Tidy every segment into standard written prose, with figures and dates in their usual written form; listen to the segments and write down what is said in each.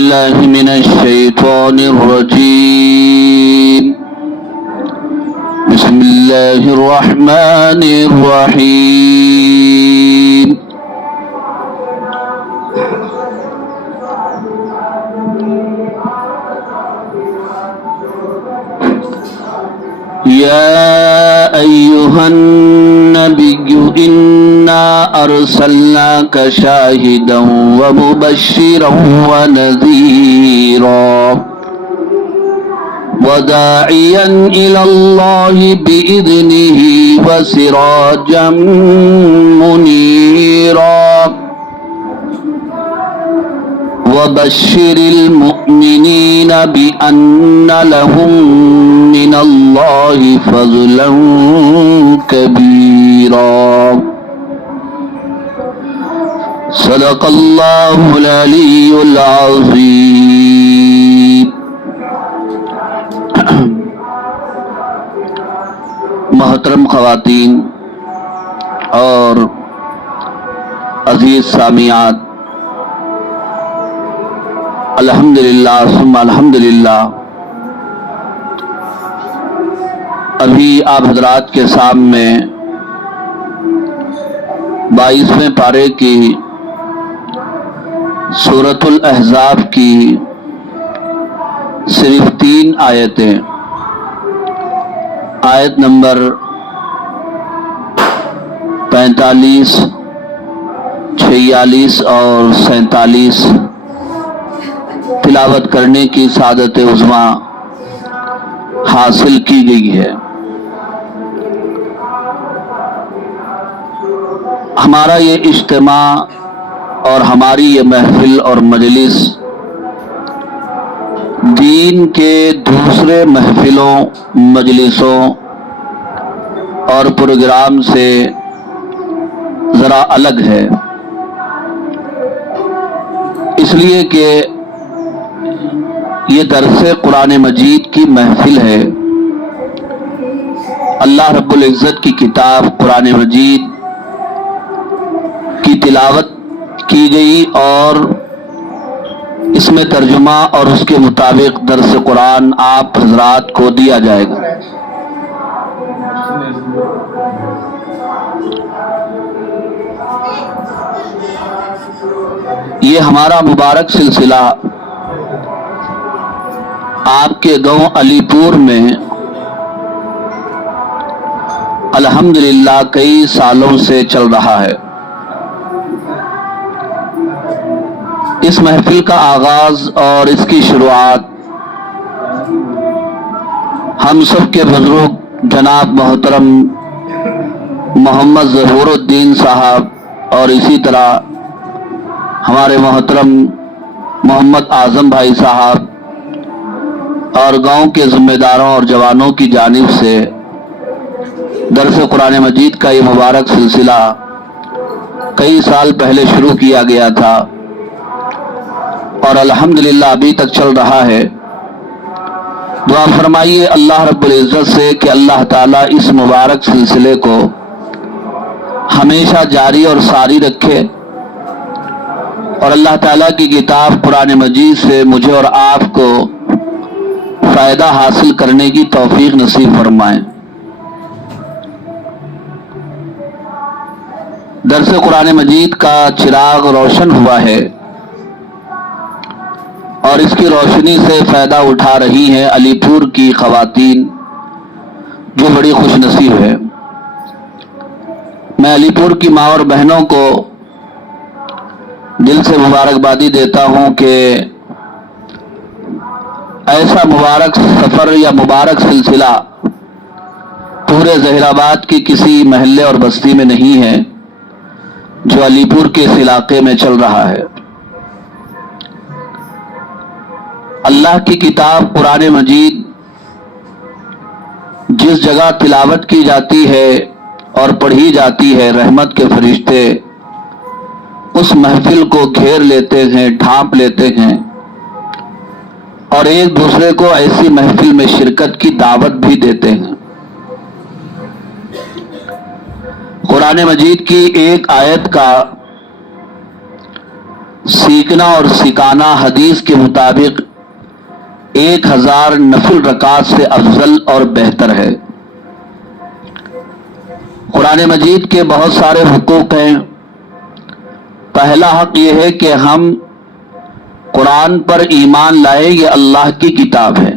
بالله من الشيطان الرجيم. بسم الله الرحمن الرحيم. يا أيها النبي إنا أرسلناك شاهدا ومبشرا ونذيرا وداعيا إلى الله بإذنه وسراجا منيرا وبشر المؤمنين بأن لهم من الله فضلا كبيرا. صدق الله العلي العظيم. محترم خواتین اور عزیز سامعات، الحمدللہ ثم الحمدللہ، ابھی آپ حضرات کے سامنے 22ویں پارے کی سورۃ الاحزاب کی صرف 3 آیتیں، آیت نمبر 45، 46 اور 47 تلاوت کرنے کی سعادت عظمیٰ حاصل کی گئی ہے۔ ہمارا یہ اجتماع اور ہماری یہ محفل اور مجلس دین کے دوسرے محفلوں، مجلسوں اور پروگرام سے ذرا الگ ہے، اس لیے کہ یہ درس قرآن مجید کی محفل ہے۔ اللہ رب العزت کی کتاب قرآن مجید کی تلاوت کی گئی اور اس میں ترجمہ اور اس کے مطابق درس قرآن آپ حضرات کو دیا جائے گا۔ یہ ہمارا مبارک سلسلہ آپ کے گاؤں علی پور میں الحمدللہ کئی سالوں سے چل رہا ہے۔ اس محفل کا آغاز اور اس کی شروعات ہم سب کے بزرگ جناب محترم محمد ظہور الدین صاحب اور اسی طرح ہمارے محترم محمد اعظم بھائی صاحب اور گاؤں کے ذمہ داروں اور جوانوں کی جانب سے درس قرآن مجید کا یہ مبارک سلسلہ کئی سال پہلے شروع کیا گیا تھا اور الحمدللہ ابھی تک چل رہا ہے۔ دعا فرمائیے اللہ رب العزت سے کہ اللہ تعالیٰ اس مبارک سلسلے کو ہمیشہ جاری اور ساری رکھے اور اللہ تعالیٰ کی کتاب قرآن مجید سے مجھے اور آپ کو فائدہ حاصل کرنے کی توفیق نصیب فرمائیں۔ درس قرآن مجید کا چراغ روشن ہوا ہے اور اس کی روشنی سے فائدہ اٹھا رہی ہیں علی پور کی خواتین، جو بڑی خوش نصیب ہے۔ میں علی پور کی ماں اور بہنوں کو دل سے مبارکبادی دیتا ہوں کہ ایسا مبارک سفر یا مبارک سلسلہ پورے ظہیر آباد کی کسی محلے اور بستی میں نہیں ہے جو علی پور کے اس علاقے میں چل رہا ہے۔ اللہ کی کتاب قرآن مجید جس جگہ تلاوت کی جاتی ہے اور پڑھی جاتی ہے، رحمت کے فرشتے اس محفل کو گھیر لیتے ہیں، ڈھانپ لیتے ہیں اور ایک دوسرے کو ایسی محفل میں شرکت کی دعوت بھی دیتے ہیں۔ قرآن مجید کی ایک آیت کا سیکھنا اور سکھانا حدیث کے مطابق 1000 نفل رکعت سے افضل اور بہتر ہے۔ قرآن مجید کے بہت سارے حقوق ہیں۔ پہلا حق یہ ہے کہ ہم قرآن پر ایمان لائیں، یہ اللہ کی کتاب ہے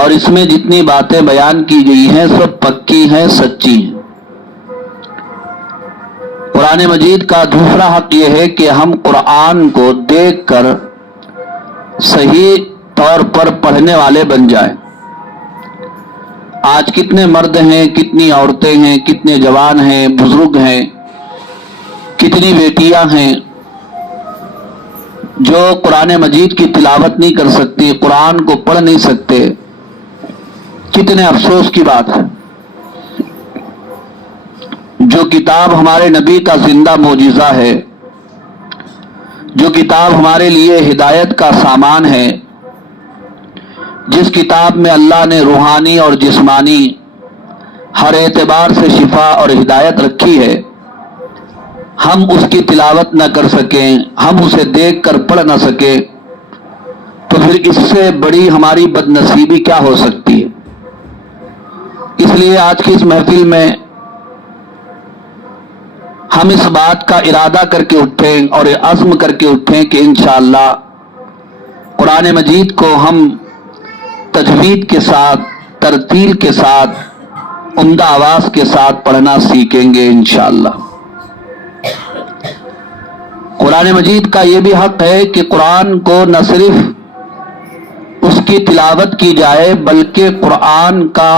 اور اس میں جتنی باتیں بیان کی گئی ہیں سب پکی ہیں، سچی ہیں۔ قرآن مجید کا دوسرا حق یہ ہے کہ ہم قرآن کو دیکھ کر صحیح طور پر پڑھنے والے بن جائیں۔ آج کتنے مرد ہیں، کتنی عورتیں ہیں، کتنے جوان ہیں، بزرگ ہیں، کتنی بیٹیاں ہیں جو قرآن مجید کی تلاوت نہیں کر سکتی، قرآن کو پڑھ نہیں سکتے۔ کتنے افسوس کی بات ہے۔ جو کتاب ہمارے نبی کا زندہ معجزہ ہے، جو کتاب ہمارے لیے ہدایت کا سامان ہے، جس کتاب میں اللہ نے روحانی اور جسمانی ہر اعتبار سے شفا اور ہدایت رکھی ہے، ہم اس کی تلاوت نہ کر سکیں، ہم اسے دیکھ کر پڑھ نہ سکیں، تو پھر اس سے بڑی ہماری بد نصیبی کیا ہو سکتی ہے۔ اس لیے آج کی اس محفل میں ہم اس بات کا ارادہ کر کے اٹھیں اور عزم کر کے اٹھیں کہ انشاءاللہ قرآن مجید کو ہم تجوید کے ساتھ، ترتیل کے ساتھ، عمدہ آواز کے ساتھ پڑھنا سیکھیں گے انشاءاللہ۔ قرآن مجید کا یہ بھی حق ہے کہ قرآن کو نہ صرف اس کی تلاوت کی جائے بلکہ قرآن کا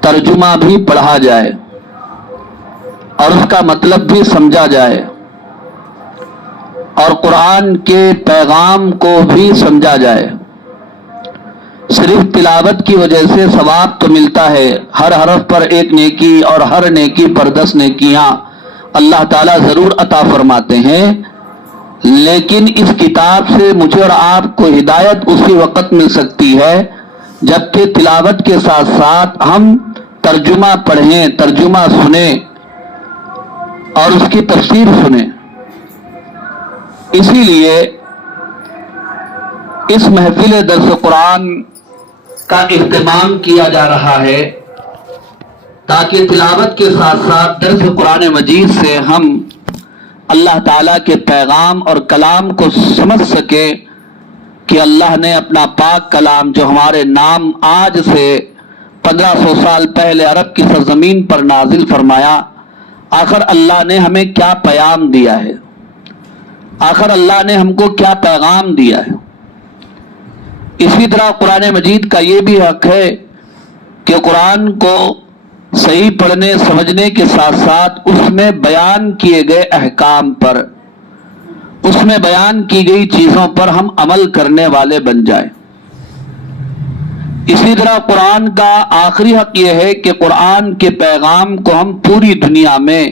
ترجمہ بھی پڑھا جائے اور اس کا مطلب بھی سمجھا جائے اور قرآن کے پیغام کو بھی سمجھا جائے۔ صرف تلاوت کی وجہ سے ثواب تو ملتا ہے، ہر حرف پر 1 نیکی اور ہر نیکی پر 10 نیکیاں اللہ تعالیٰ ضرور عطا فرماتے ہیں، لیکن اس کتاب سے مجھے اور آپ کو ہدایت اسی وقت مل سکتی ہے جبکہ تلاوت کے ساتھ ساتھ ہم ترجمہ پڑھیں، ترجمہ سنیں اور اس کی تفسیر سنیں۔ اسی لیے اس محفل درس قرآن کا اہتمام کیا جا رہا ہے تاکہ تلاوت کے ساتھ ساتھ درس قرآن مجید سے ہم اللہ تعالیٰ کے پیغام اور کلام کو سمجھ سکے کہ اللہ نے اپنا پاک کلام جو ہمارے نام آج سے 1500 سال پہلے عرب کی سرزمین پر نازل فرمایا، آخر اللہ نے ہمیں کیا پیام دیا ہے، آخر اللہ نے ہم کو کیا پیغام دیا ہے۔ اسی طرح قرآن مجید کا یہ بھی حق ہے کہ قرآن کو صحیح پڑھنے سمجھنے کے ساتھ ساتھ اس میں بیان کیے گئے احکام پر، اس میں بیان کی گئی چیزوں پر ہم عمل کرنے والے بن جائیں۔ اسی طرح قرآن کا آخری حق یہ ہے کہ قرآن کے پیغام کو ہم پوری دنیا میں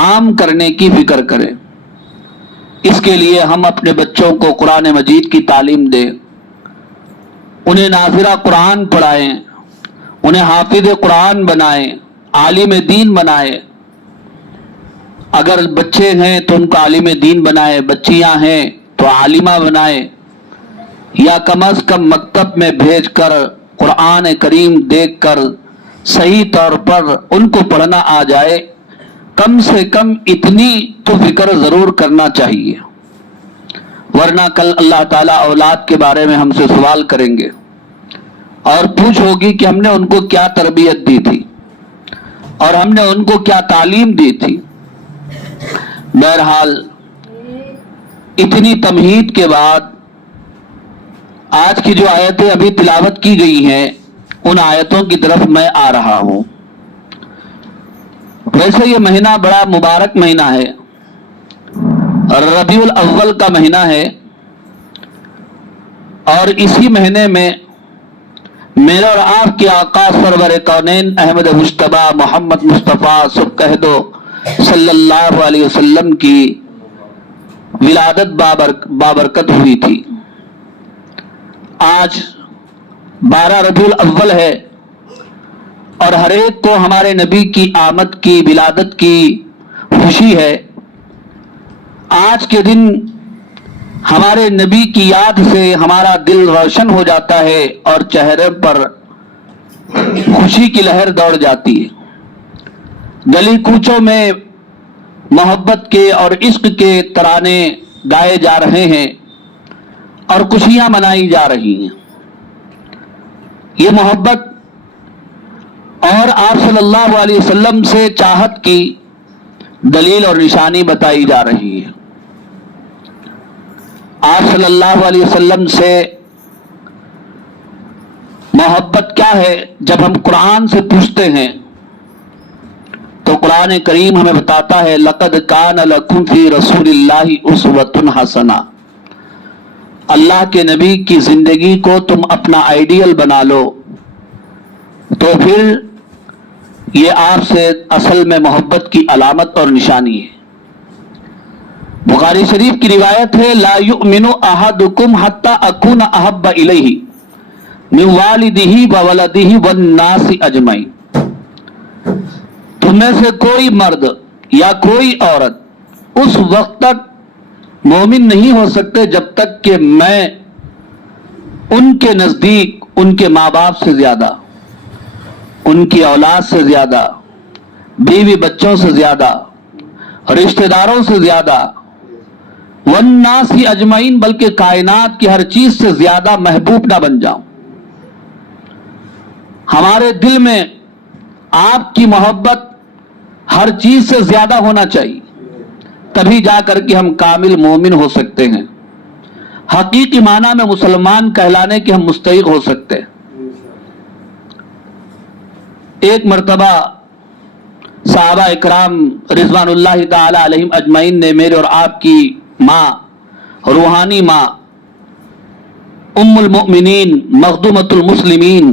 عام کرنے کی فکر کریں۔ اس کے لیے ہم اپنے بچوں کو قرآن مجید کی تعلیم دیں، انہیں ناظرہ قرآن پڑھائیں، انہیں حافظ قرآن بنائیں، عالم دین بنائیں۔ اگر بچے ہیں تو ان کو عالم دین بنائیں، بچیاں ہیں تو عالمہ بنائیں، یا کم از کم مکتب میں بھیج کر قرآن کریم دیکھ کر صحیح طور پر ان کو پڑھنا آ جائے۔ کم سے کم اتنی تو فکر ضرور کرنا چاہیے، ورنہ کل اللہ تعالیٰ اولاد کے بارے میں ہم سے سوال کریں گے اور پوچھ ہوگی کہ ہم نے ان کو کیا تربیت دی تھی اور ہم نے ان کو کیا تعلیم دی تھی۔ بہرحال اتنی تمہید کے بعد آج کی جو آیتیں ابھی تلاوت کی گئی ہیں ان آیتوں کی طرف میں آ رہا ہوں۔ ویسے یہ مہینہ بڑا مبارک مہینہ ہے، ربیع الاول کا مہینہ ہے، اور اسی مہینے میں میرے اور آپ کے آقا سرور کونین احمد مجتبیٰ محمد مصطفیٰ سب کہہ دو صلی اللہ علیہ وسلم کی ولادت بابرکت ہوئی تھی۔ آج 12 ربیع الاول ہے اور ہر ایک کو ہمارے نبی کی آمد کی، ولادت کی خوشی ہے۔ آج کے دن ہمارے نبی کی یاد سے ہمارا دل روشن ہو جاتا ہے اور چہرے پر خوشی کی لہر دوڑ جاتی ہے۔ گلی کوچوں میں محبت کے اور عشق کے ترانے گائے جا رہے ہیں اور خوشیاں منائی جا رہی ہیں۔ یہ محبت اور آپ صلی اللہ علیہ وسلم سے چاہت کی دلیل اور نشانی بتائی جا رہی ہے۔ آپ صلی اللہ علیہ وسلم سے محبت کیا ہے؟ جب ہم قرآن سے پوچھتے ہیں تو قرآن کریم ہمیں بتاتا ہے لَقَدْ كَانَ لَكُمْ فِي رَسُولِ اللَّهِ أُسْوَةٌ حَسَنَةٌ، اللہ کے نبی کی زندگی کو تم اپنا آئیڈیل بنا لو تو پھر یہ آپ سے اصل میں محبت کی علامت اور نشانی ہے۔ بخاری شریف کی روایت ہے لا یؤمن احدکم حتی اکون احب الیہ من والدہ وولدہ والناس اجمعین، تم میں سے کوئی مرد یا کوئی عورت اس وقت تک مومن نہیں ہو سکتے جب تک کہ میں ان کے نزدیک ان کے ماں باپ سے زیادہ، ان کی اولاد سے زیادہ، بیوی بچوں سے زیادہ، رشتہ داروں سے زیادہ، والناس اجمعین بلکہ کائنات کی ہر چیز سے زیادہ محبوب نہ بن جاؤں۔ ہمارے دل میں آپ کی محبت ہر چیز سے زیادہ ہونا چاہیے، تبھی جا کر کے ہم کامل مومن ہو سکتے ہیں، حقیقی معنی میں مسلمان کہلانے کے ہم مستحق ہو سکتے ہیں۔ ایک مرتبہ صحابہ اکرام رضوان اللہ تعالی علیہم اجمعین نے میرے اور آپ کی ماں، روحانی ماں، ام المؤمنین مخدومۃ المسلمین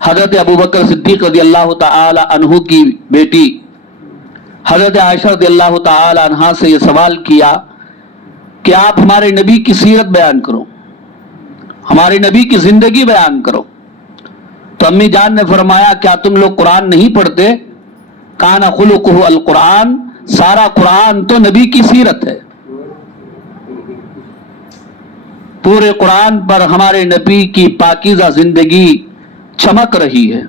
حضرت ابوبکر صدیق رضی اللہ تعالی عنہ کی بیٹی حضرت عائشہ رضی اللہ تعالی عنہا سے یہ سوال کیا کہ آپ ہمارے نبی کی سیرت بیان کرو، ہمارے نبی کی زندگی بیان کرو۔ تو امی جان نے فرمایا کیا تم لوگ قرآن نہیں پڑھتے؟ کان خلقہ القرآن، سارا قرآن تو نبی کی سیرت ہے۔ پورے قرآن پر ہمارے نبی کی پاکیزہ زندگی چمک رہی ہے،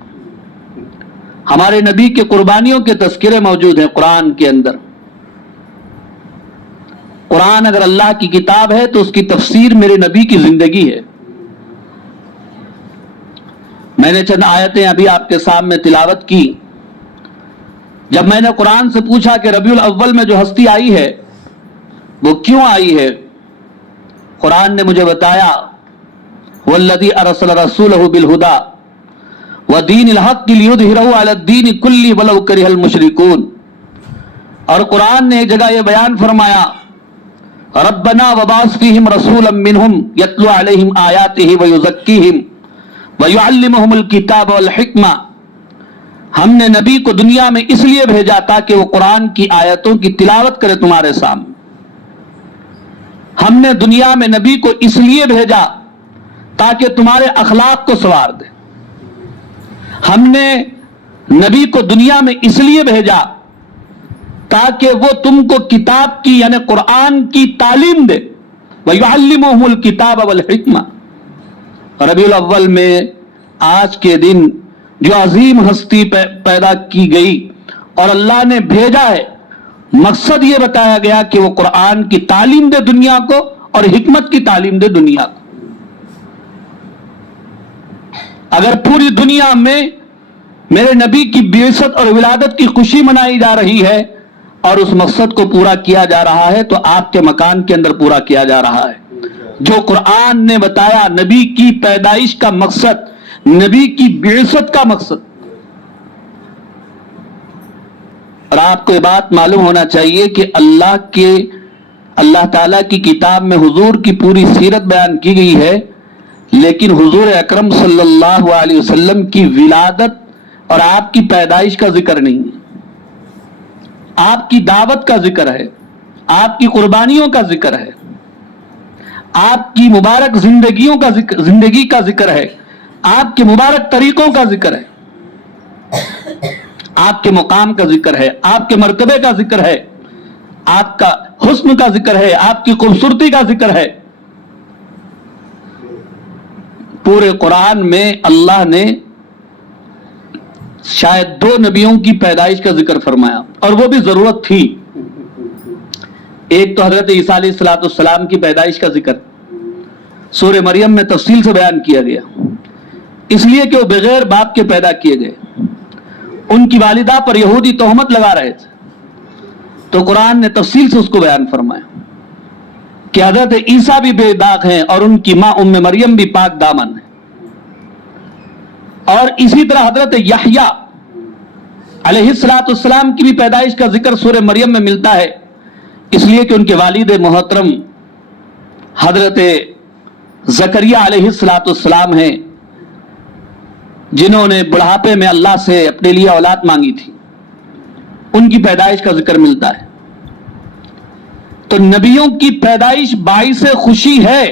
ہمارے نبی کے قربانیوں کے تذکرے موجود ہیں قرآن کے اندر۔ قرآن اگر اللہ کی کتاب ہے تو اس کی تفسیر میرے نبی کی زندگی ہے۔ میں نے چند آیتیں ابھی آپ کے سامنے تلاوت کی۔ جب میں نے قرآن سے پوچھا کہ ربیع الاول میں جو ہستی آئی ہے وہ کیوں آئی ہے، قرآن نے مجھے بتایا والذی ارسل رسولہ بالہدی ودین الحق لیظہرہ علی الدین کلہ ولو کرہ المشرکون۔ اور قرآن نے ایک جگہ یہ بیان فرمایا ربنا وبعث فیہم رسولا منہم یتلو علیہم آیاتہ ویزکیہم وَيُعَلِّمُهُمُ الْكِتَابَ وَالْحِکْمَةَ، ہم نے نبی کو دنیا میں اس لیے بھیجا تاکہ وہ قرآن کی آیتوں کی تلاوت کرے تمہارے سامنے۔ ہم نے دنیا میں نبی کو اس لیے بھیجا تاکہ تمہارے اخلاق کو سنوار دے۔ ہم نے نبی کو دنیا میں اس لیے بھیجا تاکہ وہ تم کو کتاب کی یعنی قرآن کی تعلیم دے۔ وَيُعَلِّمُهُمُ الْكِتَابَ وَالْحِکْمَةَ۔ ربیع الاول میں آج کے دن جو عظیم ہستی پیدا کی گئی اور اللہ نے بھیجا ہے، مقصد یہ بتایا گیا کہ وہ قرآن کی تعلیم دے دنیا کو اور حکمت کی تعلیم دے دنیا کو۔ اگر پوری دنیا میں میرے نبی کی بعثت اور ولادت کی خوشی منائی جا رہی ہے اور اس مقصد کو پورا کیا جا رہا ہے تو آپ کے مکان کے اندر پورا کیا جا رہا ہے۔ جو قرآن نے بتایا نبی کی پیدائش کا مقصد، نبی کی بعثت کا مقصد۔ اور آپ کو یہ بات معلوم ہونا چاہیے کہ اللہ تعالیٰ کی کتاب میں حضور کی پوری سیرت بیان کی گئی ہے، لیکن حضور اکرم صلی اللہ علیہ وسلم کی ولادت اور آپ کی پیدائش کا ذکر نہیں ہے۔ آپ کی دعوت کا ذکر ہے، آپ کی قربانیوں کا ذکر ہے، آپ کی مبارک زندگی کا ذکر ہے، آپ کے مبارک طریقوں کا ذکر ہے، آپ کے مقام کا ذکر ہے، آپ کے مرتبے کا ذکر ہے، آپ کا حسن کا ذکر ہے، آپ کی خوبصورتی کا ذکر ہے. پورے قرآن میں اللہ نے شاید 2 نبیوں کی پیدائش کا ذکر فرمایا، اور وہ بھی ضرورت تھی. ایک تو حضرت عیسیٰ علیہ السلام کی پیدائش کا ذکر سورہ مریم میں تفصیل سے بیان کیا گیا، اس لیے کہ وہ بغیر باپ کے پیدا کیے گئے. ان کی والدہ پر یہودی تہمت لگا رہے تھے، تو قرآن نے تفصیل سے اس کو بیان فرمایا کہ حضرت عیسیٰ بھی بے داغ ہیں اور ان کی ماں ام مریم بھی پاک دامن ہے. اور اسی طرح حضرت یحییٰ علیہ السلام کی بھی پیدائش کا ذکر سورہ مریم میں ملتا ہے، اس لیے کہ ان کے والد محترم حضرت زکریا علیہ السلام ہیں، جنہوں نے بڑھاپے میں اللہ سے اپنے لیے اولاد مانگی تھی. ان کی پیدائش کا ذکر ملتا ہے. تو نبیوں کی پیدائش باعث خوشی ہے،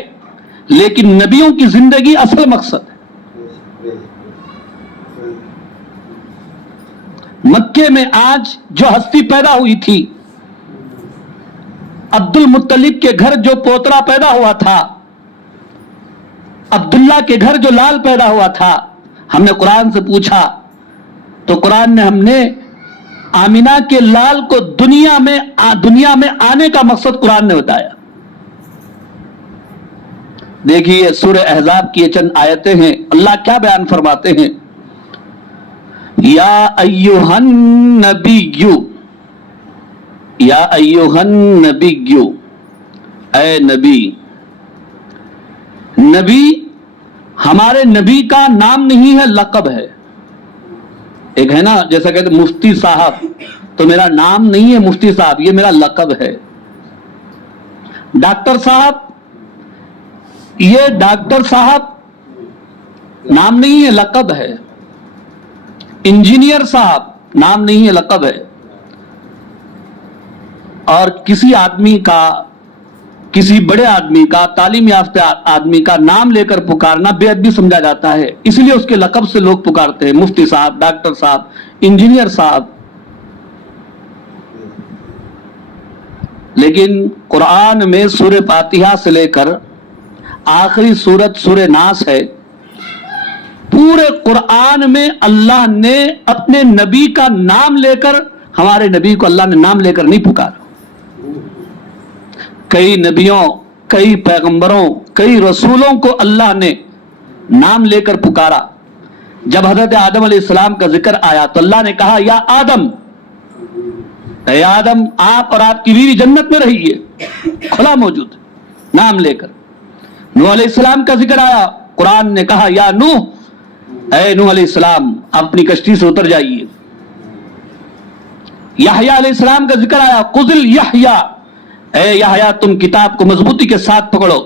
لیکن نبیوں کی زندگی اصل مقصد ہے. مکے میں آج جو ہستی پیدا ہوئی تھی، عبد المطلب کے گھر جو پوترا پیدا ہوا تھا، عبداللہ کے گھر جو لال پیدا ہوا تھا، ہم نے قرآن سے پوچھا تو قرآن نے ہم نے آمینہ کے لال کو دنیا میں آنے کا مقصد قرآن نے بتایا. دیکھیے سورہ احزاب کی یہ چند آیتیں ہیں، اللہ کیا بیان فرماتے ہیں. یا ایھا النبی، یا ایھا النبی، اے نبی. نبی ہمارے نبی کا نام نہیں ہے، لقب ہے. ایک ہے نا جیسا کہتے مفتی صاحب، تو میرا نام نہیں ہے مفتی صاحب، یہ میرا لقب ہے. ڈاکٹر صاحب، یہ ڈاکٹر صاحب نام نہیں ہے، لقب ہے. انجینئر صاحب نام نہیں ہے، لقب ہے. اور کسی آدمی کا، کسی بڑے آدمی کا، تعلیم یافتہ آدمی کا نام لے کر پکارنا بے ادبی سمجھا جاتا ہے، اس لیے اس کے لقب سے لوگ پکارتے ہیں، مفتی صاحب، ڈاکٹر صاحب، انجینئر صاحب. لیکن قرآن میں سورہ فاتحہ سے لے کر آخری سورت سورہ ناس ہے، پورے قرآن میں اللہ نے اپنے نبی کا نام لے کر، ہمارے نبی کو اللہ نے نام لے کر نہیں پکارا. کئی نبیوں، کئی پیغمبروں، کئی رسولوں کو اللہ نے نام لے کر پکارا. جب حضرت آدم علیہ السلام کا ذکر آیا تو اللہ نے کہا یا آدم، اے آدم آپ اور آپ کی بیوی جنت میں رہیے، کھلا موجود نام لے کر. نوح علیہ السلام کا ذکر آیا، قرآن نے کہا یا نوح، اے نوح علیہ السلام اپنی کشتی سے اتر جائیے. یحییٰ علیہ السلام کا ذکر آیا، قُذِلْ یحییٰ، اے یحییٰ تم کتاب کو مضبوطی کے ساتھ پکڑو.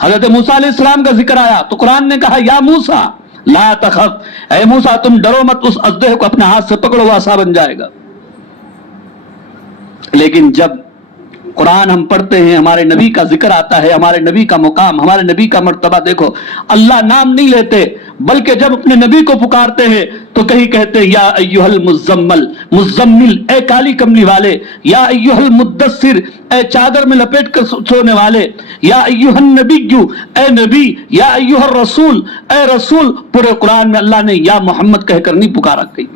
حضرت موسیٰ علیہ السلام کا ذکر آیا تو قرآن نے کہا یا موسیٰ لا تخف، اے موسیٰ تم ڈرو مت، اس اژدہے کو اپنے ہاتھ سے پکڑو، وہ عصا بن جائے گا. لیکن جب قرآن ہم پڑھتے ہیں، ہمارے نبی کا ذکر آتا ہے، ہمارے نبی کا مقام، ہمارے نبی کا مرتبہ دیکھو، اللہ نام نہیں لیتے، بلکہ جب اپنے نبی کو پکارتے ہیں تو کہیں کہتے ہیں یا ایھا المزمل، مزمل اے کالی کملی والے، یا ایھا المدثر اے چادر میں لپیٹ کر سونے والے، یا ایھا النبی اے نبی، یا ایھا الرسول اے رسول. پورے قرآن میں اللہ نے یا محمد کہہ کر نہیں پکارا. کہیں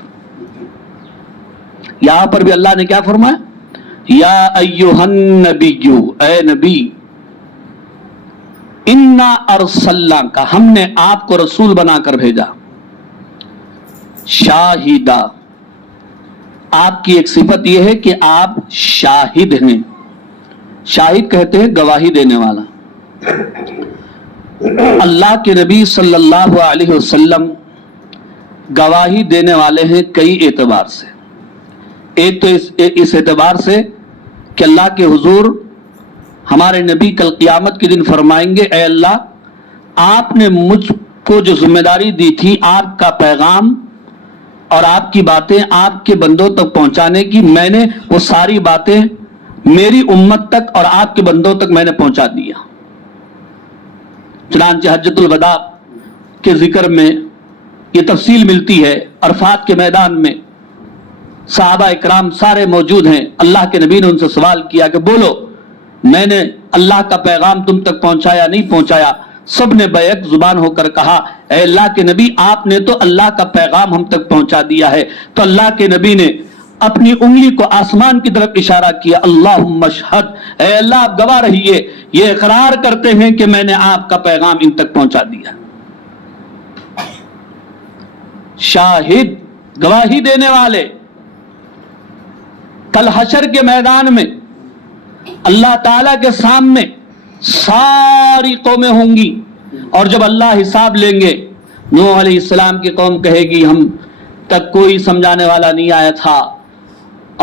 یہاں پر بھی اللہ نے کیا فرمایا، یا ایھا النبی، اے نبی، انا ارسلناک، ہم نے آپ کو رسول بنا کر بھیجا. شاہدہ، آپ کی ایک صفت یہ ہے کہ آپ شاہد ہیں. شاہد کہتے ہیں گواہی دینے والا. اللہ کے نبی صلی اللہ علیہ وسلم گواہی دینے والے ہیں کئی اعتبار سے. ایک تو اس اعتبار سے کہ اللہ کے حضور ہمارے نبی کل قیامت کے دن فرمائیں گے اے اللہ آپ نے مجھ کو جو ذمہ داری دی تھی آپ کا پیغام اور آپ کی باتیں آپ کے بندوں تک پہنچانے کی، میں نے وہ ساری باتیں میری امت تک اور آپ کے بندوں تک میں نے پہنچا دیا. چنانچہ حجۃ الوداع کے ذکر میں یہ تفصیل ملتی ہے. عرفات کے میدان میں صحابہ اکرام سارے موجود ہیں. اللہ کے نبی نے ان سے سوال کیا کہ بولو میں نے اللہ کا پیغام تم تک پہنچایا نہیں پہنچایا؟ سب نے بیک زبان ہو کر کہا اے اللہ کے نبی آپ نے تو اللہ کا پیغام ہم تک پہنچا دیا ہے. تو اللہ کے نبی نے اپنی انگلی کو آسمان کی طرف اشارہ کیا. اللہم اشہد، اے اللہ آپ گواہ رہیے، یہ اقرار کرتے ہیں کہ میں نے آپ کا پیغام ان تک پہنچا دیا. شاہد، گواہی دینے والے. کل حشر کے میدان میں اللہ تعالیٰ کے سامنے ساری قومیں ہوں گی، اور جب اللہ حساب لیں گے نوح علیہ السلام کی قوم کہے گی ہم تک کوئی سمجھانے والا نہیں آیا تھا،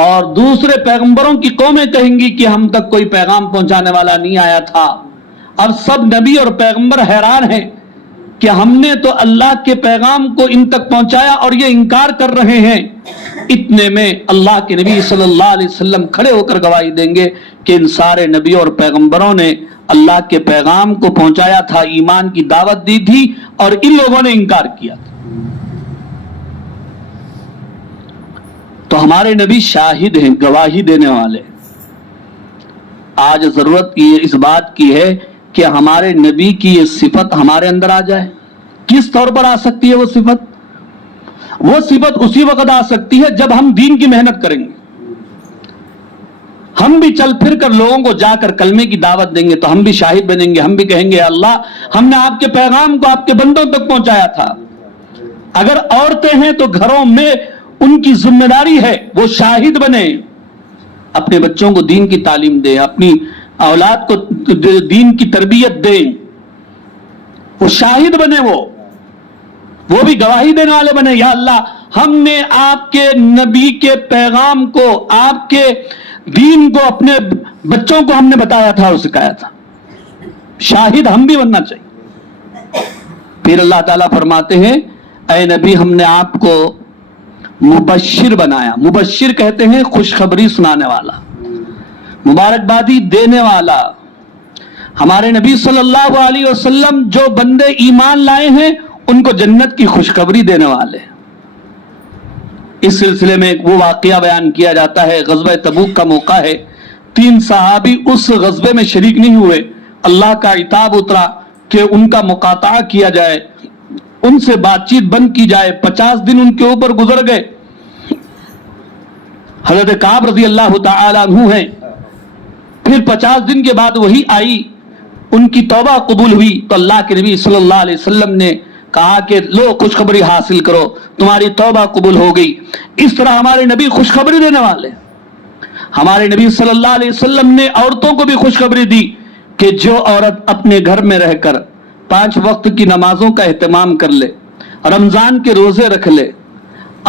اور دوسرے پیغمبروں کی قومیں کہیں گی کہ ہم تک کوئی پیغام پہنچانے والا نہیں آیا تھا. اب سب نبی اور پیغمبر حیران ہیں کہ ہم نے تو اللہ کے پیغام کو ان تک پہنچایا اور یہ انکار کر رہے ہیں. اتنے میں اللہ کے نبی صلی اللہ علیہ وسلم کھڑے ہو کر گواہی دیں گے کہ ان سارے نبی اور پیغمبروں نے اللہ کے پیغام کو پہنچایا تھا، ایمان کی دعوت دی تھی، اور ان لوگوں نے انکار کیا تھا. تو ہمارے نبی شاہد ہیں، گواہی دینے والے. آج ضرورت اس بات کی ہے کہ ہمارے نبی کی یہ صفت ہمارے اندر آ جائے. کس طور پر آ سکتی ہے وہ صفت؟ وہ صفت اسی وقت آ سکتی ہے جب ہم دین کی محنت کریں گے. ہم بھی چل پھر کر لوگوں کو جا کر کلمے کی دعوت دیں گے تو ہم بھی شاہد بنیں گے. ہم بھی کہیں گے اللہ ہم نے آپ کے پیغام کو آپ کے بندوں تک پہنچایا تھا. اگر عورتیں ہیں تو گھروں میں ان کی ذمہ داری ہے وہ شاہد بنے، اپنے بچوں کو دین کی تعلیم دیں، اپنی اولاد کو دین کی تربیت دیں. وہ شاہد بنے، وہ بھی گواہی دینے والے بنے. یا اللہ ہم نے آپ کے نبی کے پیغام کو، آپ کے دین کو اپنے بچوں کو ہم نے بتایا تھا اور سکھایا تھا. شاہد ہم بھی بننا چاہیے. پھر اللہ تعالیٰ فرماتے ہیں اے نبی ہم نے آپ کو مبشر بنایا. مبشر کہتے ہیں خوشخبری سنانے والا، مبارکبادی دینے والا. ہمارے نبی صلی اللہ علیہ وسلم جو بندے ایمان لائے ہیں ان کو جنت کی خوشخبری دینے والے. اس سلسلے میں وہ واقعہ بیان کیا جاتا ہے، غزوہ تبوک کا موقع ہے. 3 صحابی اس غزوے میں شریک نہیں ہوئے. اللہ کا عتاب اترا کہ ان کا مقاطعہ کیا جائے، ان سے بات چیت بند کی جائے. 50 دن ان کے اوپر گزر گئے. حضرت کعب رضی اللہ تعالی عنہ ہیں. پھر 50 دن کے بعد وہی آئی، ان کی توبہ قبول ہوئی تو اللہ کے نبی صلی اللہ علیہ وسلم نے کہا کہ لو خوشخبری حاصل کرو، تمہاری توبہ قبول ہو گئی. اس طرح ہمارے نبی خوشخبری دینے والے. ہمارے نبی صلی اللہ علیہ وسلم نے عورتوں کو بھی خوشخبری دی کہ جو عورت اپنے گھر میں رہ کر 5 وقت کی نمازوں کا اہتمام کر لے، رمضان کے روزے رکھ لے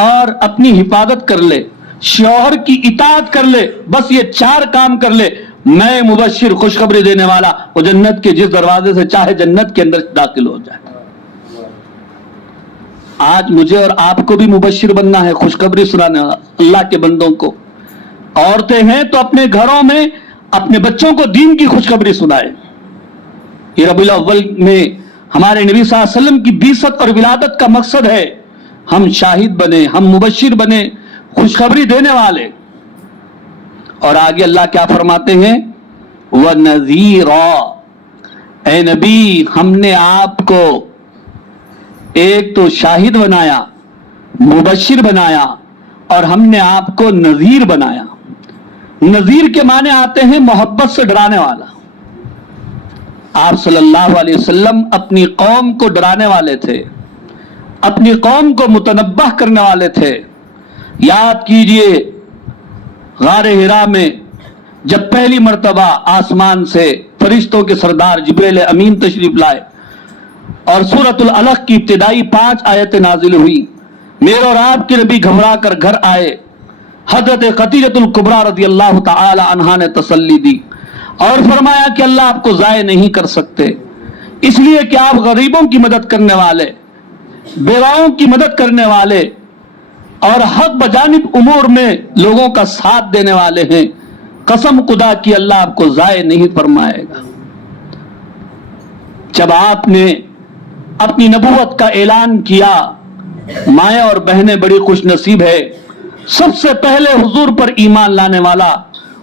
اور اپنی حفاظت کر لے، شوہر کی اطاعت کر لے، بس یہ 4 کام کر لے، میں مبشر خوشخبری دینے والا، وہ جنت کے جس دروازے سے چاہے جنت کے اندر داخل ہو جائے. آج مجھے اور آپ کو بھی مبشر بننا ہے، خوشخبری سنانے والا اللہ کے بندوں کو. عورتیں ہیں تو اپنے گھروں میں اپنے بچوں کو دین کی خوشخبری سنائے. یہ ربیع الاول میں ہمارے نبی صلی اللہ علیہ وسلم کی بعثت اور ولادت کا مقصد ہے ہم شاہد بنے، ہم مبشر بنے، خوشخبری دینے والے. اور آگے اللہ کیا فرماتے ہیں وَنَذِيرًا، اے نبی ہم نے آپ کو ایک تو شاہد بنایا، مبشر بنایا، اور ہم نے آپ کو نذیر بنایا. نذیر کے معنی آتے ہیں محبت سے ڈرانے والا. آپ صلی اللہ علیہ وسلم اپنی قوم کو ڈرانے والے تھے، اپنی قوم کو متنبہ کرنے والے تھے. یاد کیجئے غار حرا میں جب پہلی مرتبہ آسمان سے فرشتوں کے سردار جبریل امین تشریف لائے اور سورۃ العلق کی ابتدائی 5 آیتیں نازل ہوئی، میرے اور آپ کے نبی گھبرا کر گھر آئے. حضرت خدیجہ الکبریٰ رضی اللہ تعالی عنہا نے تسلی دی اور فرمایا کہ اللہ آپ کو ضائع نہیں کر سکتے، اس لیے کہ آپ غریبوں کی مدد کرنے والے، بیواؤں کی مدد کرنے والے اور حق بجانب امور میں لوگوں کا ساتھ دینے والے ہیں. قسم خدا کی اللہ آپ کو ضائع نہیں فرمائے گا. جب آپ نے اپنی نبوت کا اعلان کیا، مائیں اور بہنیں بڑی خوش نصیب ہے، سب سے پہلے حضور پر ایمان لانے والا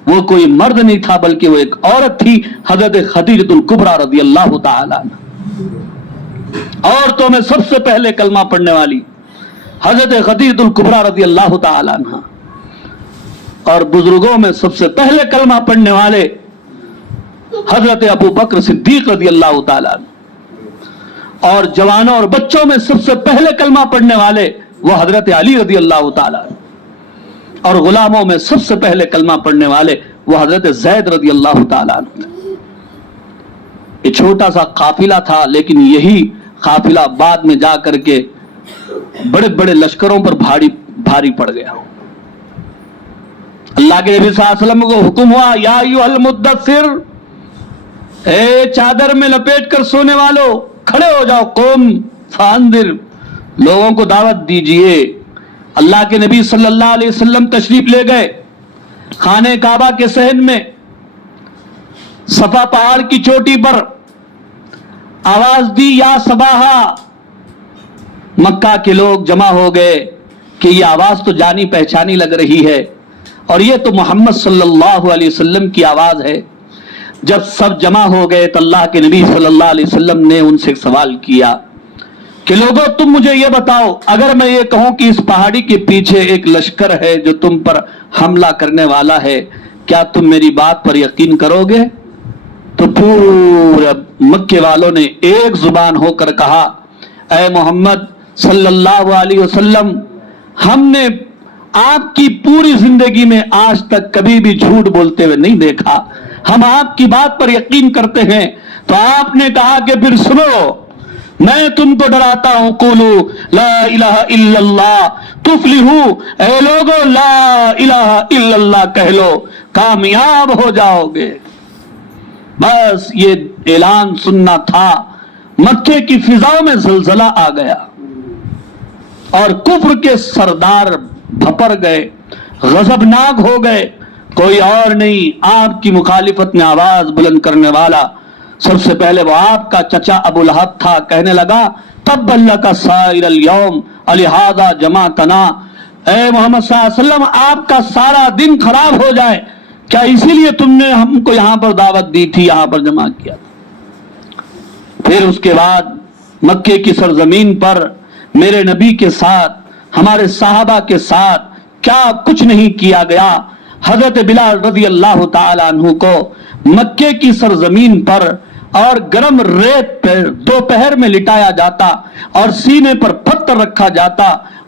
وہ کوئی مرد نہیں تھا بلکہ وہ ایک عورت تھی، حضرت خدیجہ الکبریٰ رضی اللہ تعالی عنہ۔ عورتوں میں سب سے پہلے کلمہ پڑھنے والی حضرت خدیجہ الکبریٰ رضی اللہ تعالی عنہ، اور بزرگوں میں سب سے پہلے کلمہ پڑھنے والے حضرت ابو بکر صدیق رضی اللہ تعالی عنہ، اور جوانوں اور بچوں میں سب سے پہلے کلمہ پڑھنے والے وہ حضرت علی رضی اللہ تعالی عنہ، اور غلاموں میں سب سے پہلے کلمہ پڑھنے والے وہ حضرت زید رضی اللہ تعالی عنہ۔ یہ چھوٹا سا قافلہ تھا، لیکن یہی قافلہ بعد میں جا کر کے بڑے بڑے لشکروں پر بھاری پڑ گیا۔ اللہ کے نبی صلی اللہ علیہ وسلم کو حکم ہوا، یا ایھا المدثر، اے چادر میں لپیٹ کر سونے والو، کھڑے ہو جاؤ، قوم فانذر، لوگوں کو دعوت دیجئے۔ اللہ کے نبی صلی اللہ علیہ وسلم تشریف لے گئے خانہ کعبہ کے صحن میں، صفا پہاڑ کی چوٹی پر آواز دی، یا صباحا۔ مکہ کے لوگ جمع ہو گئے کہ یہ آواز تو جانی پہچانی لگ رہی ہے، اور یہ تو محمد صلی اللہ علیہ وسلم کی آواز ہے۔ جب سب جمع ہو گئے تو اللہ کے نبی صلی اللہ علیہ وسلم نے ان سے ایک سوال کیا کہ لوگوں تم مجھے یہ بتاؤ، اگر میں یہ کہوں کہ اس پہاڑی کے پیچھے ایک لشکر ہے جو تم پر حملہ کرنے والا ہے، کیا تم میری بات پر یقین کرو گے؟ تو پورے مکے والوں نے ایک زبان ہو کر کہا، اے محمد صلی اللہ علیہ وسلم، ہم نے آپ کی پوری زندگی میں آج تک کبھی بھی جھوٹ بولتے ہوئے نہیں دیکھا، ہم آپ کی بات پر یقین کرتے ہیں۔ تو آپ نے کہا کہ پھر سنو، میں تم کو ڈراتا ہوں، قولوا لا الہ الا اللہ تفلحوا، اے لوگو لا الہ الا اللہ کہہ لو، کامیاب ہو جاؤ گے۔ بس یہ اعلان سننا تھا، مکے کی فضاؤں میں زلزلہ آ گیا اور کفر کے سردار بھپر گئے، غضبناک ہو گئے۔ کوئی اور نہیں، آپ کی مخالفت میں آواز بلند کرنے والا سب سے پہلے وہ آپ کا چچا ابو لہب تھا۔ کہنے لگا، تبا لک سائر الیوم لہذا جمعتنا، اے محمد صلی اللہ علیہ وسلم، آپ کا سارا دن خراب ہو جائے، کیا اسی لیے تم نے ہم کو یہاں پر دعوت دی تھی، یہاں پر جمع کیا تھا؟ پھر اس کے بعد مکے کی سرزمین پر میرے نبی کے ساتھ، ہمارے صحابہ کے ساتھ کیا کچھ نہیں کیا گیا۔ حضرت بلال رضی اللہ تعالی عنہ کو مکے کی سرزمین پر اور گرم ریت پر دوپہر میں لٹایا جاتا اور سینے پر پتھر رکھا جاتا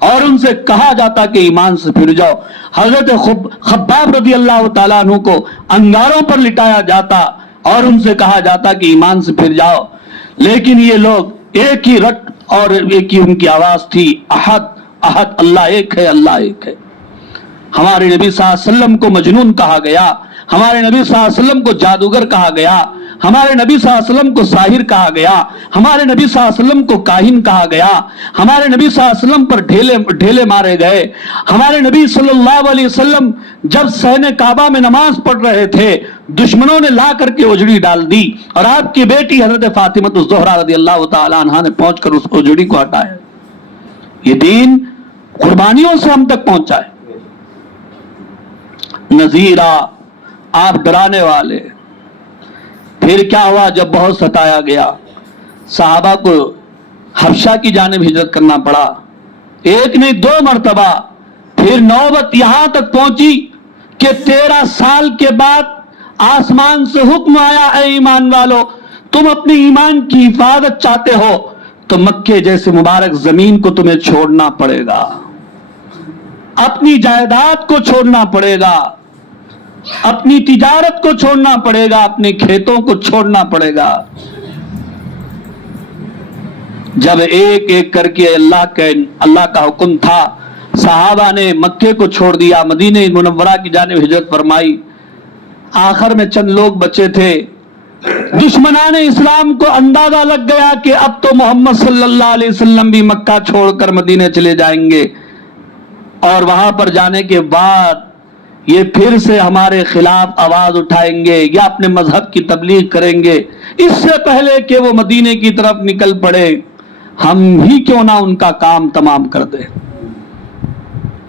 اور ان سے کہا جاتا کہ ایمان سے پھر جاؤ۔ حضرت خباب رضی اللہ تعالیٰ عنہ کو انگاروں پر لٹایا جاتا اور ان سے کہا جاتا کہ ایمان سے پھر جاؤ، لیکن یہ لوگ ایک ہی رٹ اور ایک ہی ان کی آواز تھی، احد احد، اللہ ایک ہے، اللہ ایک ہے۔ ہمارے نبی صلی اللہ علیہ وسلم کو مجنون کہا گیا، ہمارے نبی صلی اللہ علیہ وسلم کو جادوگر کہا گیا، ہمارے نبی صلی اللہ علیہ وسلم کو ساحر کہا گیا، ہمارے نبی صلی اللہ علیہ وسلم کو کاہن کہا گیا، ہمارے نبی صلی اللہ علیہ وسلم پر ڈھیلے مارے گئے۔ ہمارے نبی صلی اللہ علیہ وسلم جب صحن کعبہ میں نماز پڑھ رہے تھے، دشمنوں نے لا کر کے اجڑی ڈال دی اور آپ کی بیٹی حضرت فاطمہ الزہرا رضی اللہ تعالی عنہا نے پہنچ کر اس اجڑی کو ہٹایا۔ یہ دین قربانیوں سے ہم تک پہنچا ہے۔ نذیرا، آپ ڈرانے والے۔ پھر کیا ہوا؟ جب بہت ستایا گیا، صحابہ کو حبشہ کی جانب ہجرت کرنا پڑا، ایک نہیں 2 مرتبہ۔ پھر نوبت یہاں تک پہنچی کہ 13 سال کے بعد آسمان سے حکم آیا، اے ایمان والو، تم اپنی ایمان کی حفاظت چاہتے ہو تو مکے جیسے مبارک زمین کو تمہیں چھوڑنا پڑے گا، اپنی جائیداد کو چھوڑنا پڑے گا، اپنی تجارت کو چھوڑنا پڑے گا، اپنے کھیتوں کو چھوڑنا پڑے گا۔ جب ایک ایک کر کے اللہ کا حکم تھا، صحابہ نے مکے کو چھوڑ دیا، مدینہ منورہ کی جانب ہجرت فرمائی۔ آخر میں چند لوگ بچے تھے۔ دشمنان اسلام کو اندازہ لگ گیا کہ اب تو محمد صلی اللہ علیہ وسلم بھی مکہ چھوڑ کر مدینہ چلے جائیں گے، اور وہاں پر جانے کے بعد یہ پھر سے ہمارے خلاف آواز اٹھائیں گے یا اپنے مذہب کی تبلیغ کریں گے۔ اس سے پہلے کہ وہ مدینے کی طرف نکل پڑے، ہم ہی کیوں نہ ان کا کام تمام کر دیں۔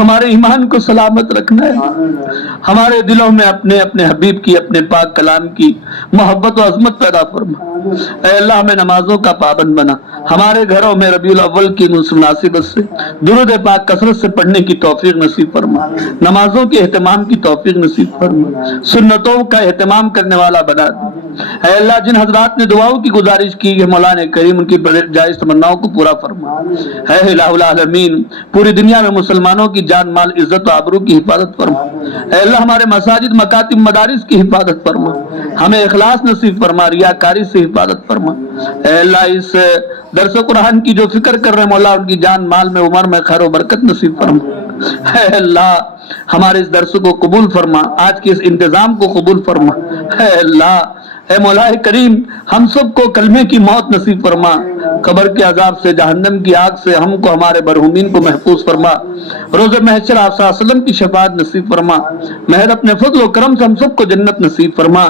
ہمارے ایمان کو سلامت رکھنا ہے. ہمارے دلوں میں اپنے اپنے حبیب کی، اپنے پاک کلام کی محبت و عظمت پیدا فرما. اے اللہ ہمیں نمازوں کا پابند بنا. ہمارے گھروں میں ربیع الاول کی مناسبت سے درود پاک کثرت سے پڑھنے کی توفیق نصیب فرما. نمازوں کے اہتمام کی توفیق نصیب فرما. سنتوں کا اہتمام کرنے والا بنا دے. اے اللہ جن حضرات نے دعاؤں کی گزارش کی ہے مولا نے کریم ان کی جائز تمناؤں کو پورا فرما. اے الہ العالمین پوری دنیا میں مسلمانوں کی جان مال عزت و آبرو کی حفاظت فرما. اے اللہ ہمارے مساجد مکاتب مدارس کی حفاظت فرما. ہمیں اخلاص نصیب فرما، ریاکاری سے حفاظت فرما. اے اللہ اس درس قرآن کی جو فکر کر رہے ہیں مولا ان کی جان مال میں عمر میں خیر و برکت نصیب فرما. اے اللہ ہمارے اس درس کو قبول فرما، آج کے اس انتظام کو قبول فرما. اے اللہ اے مولا کریم ہم سب کو کلمے کی موت نصیب فرما. قبر کے عذاب سے، جہنم کی آگ سے ہم کو ہمارے مرحومین کو محفوظ فرما. روز محشر آپ صلی اللہ علیہ وسلم کی شفاعت نصیب فرما. محض اپنے فضل و کرم سے ہم سب کو جنت نصیب فرما.